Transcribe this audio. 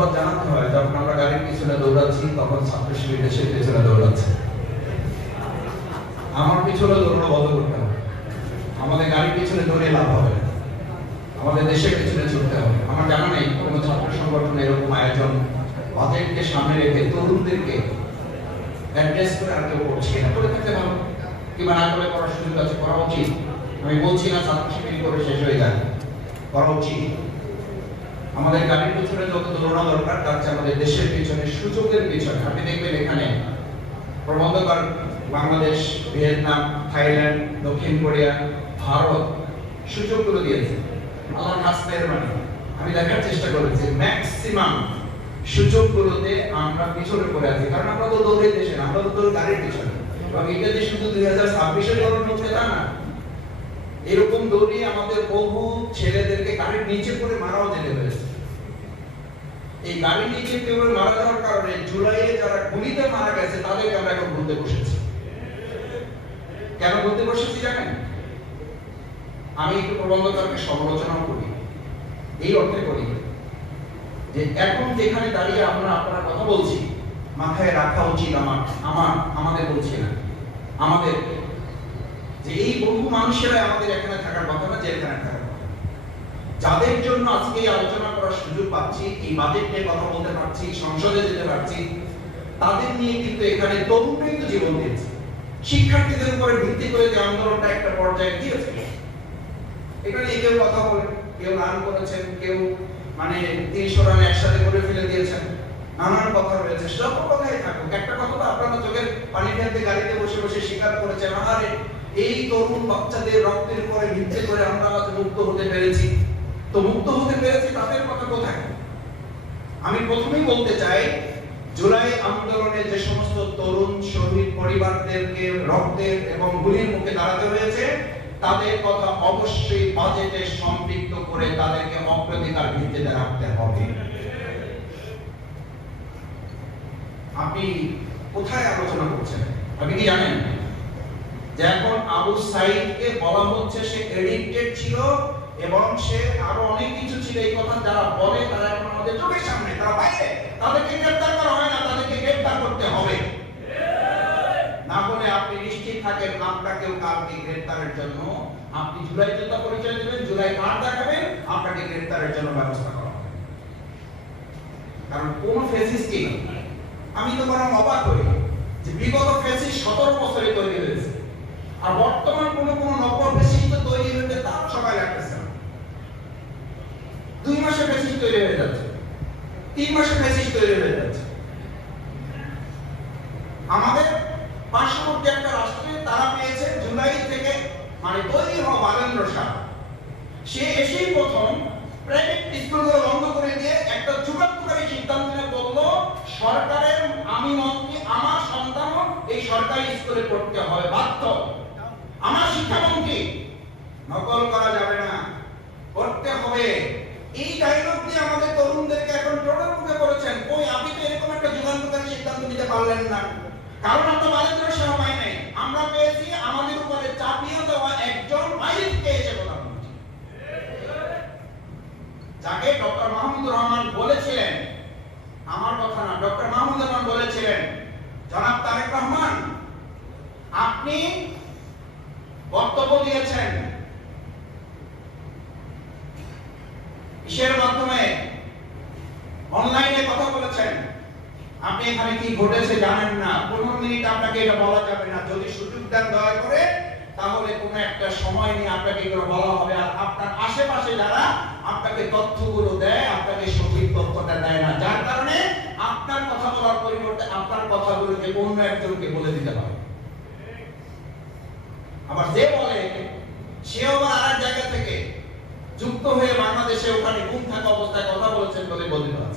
ধন্যবাদ জানাতে হয় যখন আমরা গাড়ির পিছনে দৌড়াচ্ছি তখন ছাত্র শিবির দেশের পিছনে দৌড়াচ্ছে। আমার পিছনে দৌড়ানো বন্ধ করতে হবে। আমাদের গাড়ির পিছনে দৌড়ে লাভ হবে না, আমাদের দেশের পিছনে ছুটতে হবে। আমার জানা নেই কোনো ছাত্র সংগঠন এরকম আয়োজন বাজেটকে সামনে রেখে তরুণদেরকে অ্যাড্রেস করে আর কেউ করছে। এটা করে থাকতে ভালো, কিংবা না করে করার সুযোগ আছে, করা উচিত। আমি বলছি না ছাত্র শিবির করে শেষ হয়ে যায়, করা উচিত। আমাদের গাড়ির পিছনে যত দৌড়ানো দরকার তার চেয়ে আমাদের দেশের পিছনে, সুযোগের পিছনে। আপনি দেখবেন এখানে প্রবন্ধকার বাংলাদেশ, ভিয়েতনাম, থাইল্যান্ড, দক্ষিণ কোরিয়া, ভারত সুযোগগুলো দিয়েছে। আল্লাহ খাস মেহরবানি, আমি দেখার চেষ্টা করেছি ম্যাক্সিমাম সুযোগগুলোতে আমরা পিছনে পড়ে আছি। কারণ আমরা তো দৌড়ের দেশে না, আমরা তো দৌড় গাড়ির পিছনে। এবং এটা যে শুধু 2026-এর দৌড় হচ্ছে তা না, এরকম দৌড়িয়ে আমাদের বহু ছেলেদেরকে গাড়ির নিচে পড়ে মারাও যেতে হয়েছে। এই গাড়ির নিচে পড়ে মারা যাওয়ার কারণে জুলাইয়ে যারা গুলিতে মারা গেছে তাদেরকে আমরা এখন বলতে বসেছি। কেন বলতে বসেছি জানেন? আমি একটু প্রবন্ধকারকে সমালোচনা করি, এই অর্থে করি যে এখন যেখানে দাঁড়িয়ে আমরা আপনারা কথা বলছি, মাথায় রাখা উচিত আমাদের বলছি না, আমাদের যে এই বহু মানুষেরা আমাদের এখানে থাকার কথা না, জেলখানে থাকার কথা। যাদের জন্য আজকে এই আলোচনা করার সুযোগ পাচ্ছি, এই বাজেট নিয়ে কথা বলতে পারছি, সংসদে যেতে পারছি, তাদের নিয়ে কিন্তু এখানে তরুণরাই তো জীবন দিয়েছে। শিক্ষার্থীদের উপরে ভিত্তি করে যে আন্দোলনটা একটা পর্যায়ে গিয়েছে, এখানে কেউ কথা বলে, কেউ রান করেছেন, কেউ মানে 300 রান একসাথে করে ফেলে দিয়েছেন, নানান কথা রয়েছে। সব কথাই থাকুক, একটা কথা তো আপনারা চোখের পানি ফেলতে গাড়িতে বসে বসে স্বীকার করেছেন, আরে এই তরুণ বাচ্চাদের রক্তের উপরে ভিত্তি করে আমরা আজ মুক্ত হতে পেরেছি। তো মুক্ত হতে পেরেছি, তাদের কথা কোথায়? আমি প্রথমেই বলতে চাই, জুলাই আন্দোলনে যে সমস্ত তরুণ শহীদ পরিবারদেরকে রক্তের এবং গুলির মুখে দাঁড়াতে হয়েছে, তাদের কথা অবশ্যই বাজেটে সম্পৃক্ত করে তাদেরকে অগ্রাধিকার ভিত্তিতে রাখতে হবে। আপনি কোথায় আলোচনা করছেন? আপনি কি জানেন যে এখন আবু সাইদকে বলা হচ্ছে সে এডিক্টেড ছিল এবং সে আরো অনেক কিছু ছিল। এই কথা যারা বলে তারা এখন আমাদের চোখের সামনে, তারা বাইরে, তাদেরকে গ্রেফতার করা হয় না, তাদেরকে গ্রেফতার করতে হবে। না হলে আপনি নিশ্চিত থাকেন আপনাকেও কালকে গ্রেফতারের জন্য, আপনি জুলাই যোদ্ধা পরিচয় দেবেন, জুলাই কার্ড দেখাবেন, আপনাকে গ্রেফতারের জন্য ব্যবস্থা করা হবে। কারণ কোন ফ্যাসিস্টই, আমি তো বরং অবাক হই যে বিগত ফ্যাসিস্ট 17 বছরে তৈরি হয়েছে, আর বর্তমান কোন নব্য ফ্যাসিস্ট তৈরি হতে তার সময় লাগতেছে না। 2 মাসে ফ্যাসিস্ট তৈরি হয়ে যাচ্ছে, 3 মাসে ফ্যাসিস্ট তৈরি হয়ে যাচ্ছে। আমাদের পার্শ্ববর্তী একটা রাষ্ট্রে তারা পেয়েছে জুলাই থেকে মানে তৈরি হওয়া বালেন্দ্র শাহ, সে এসেই প্রথম প্রাইভেট স্কুলগুলো বন্ধ করে দিয়ে একটা যুগান্তকারী সিদ্ধান্ত নিয়ে বললো সরকারের, আমি মন্ত্রী, আমার সন্তানও এই সরকারি স্কুলে পড়তে হবে বাধ্য। আমার শিক্ষামন্ত্রী, নকল করা যাবে না, পড়তে হবে। এই ডায়লগ দিয়ে আমাদের তরুণদেরকে এখন টোটাল মুখে করেছেন। কই, আপনি তো এরকম একটা যুগান্তকারী সিদ্ধান্ত নিতে পারলেন না, কারণ আমরা বালেন্দ্র শাহ পাই নাই, আমরা পেয়েছি আমাদের উপরে চাপিয়ে দেওয়া একজন মাইল পেয়েছে প্রধানমন্ত্রী, যাকে ডক্টর মাহমুদুর রহমান বলেছিলেন, আমার কথা না, ডক্টর মাহমুদুর রহমান বলেছিলেন, জনাব তারেক রহমান আপনি বক্তব্য দিয়েছেন কিসের মাধ্যমে, অনলাইনে কথা বলেছেন, আপনি এখানে কি ঘটেছে জানেন না, 15 মিনিট আপনাকে এটা বলা যাবে না, যদি সুযোগ দেন দয়া করে তাহলে কোনো একটা সময় নিয়ে আপনাকে এগুলো বলা হবে। আর আপনার আশেপাশে যারা আপনাকে তথ্যগুলো দেয়, আপনাকে সঠিক তথ্যটা দেয় না, যার কারণে আপনার কথা বলার পরিবর্তে আপনার কথাগুলোকে অন্য একজনকে বলে দিতে পারে। আবার যে বলে সেও আবার আরেক জায়গা থেকে যুক্ত হয়ে বাংলাদেশে ওখানে ঘুম থাকা অবস্থায় কথা বলেছেন বলে বলতে পারে।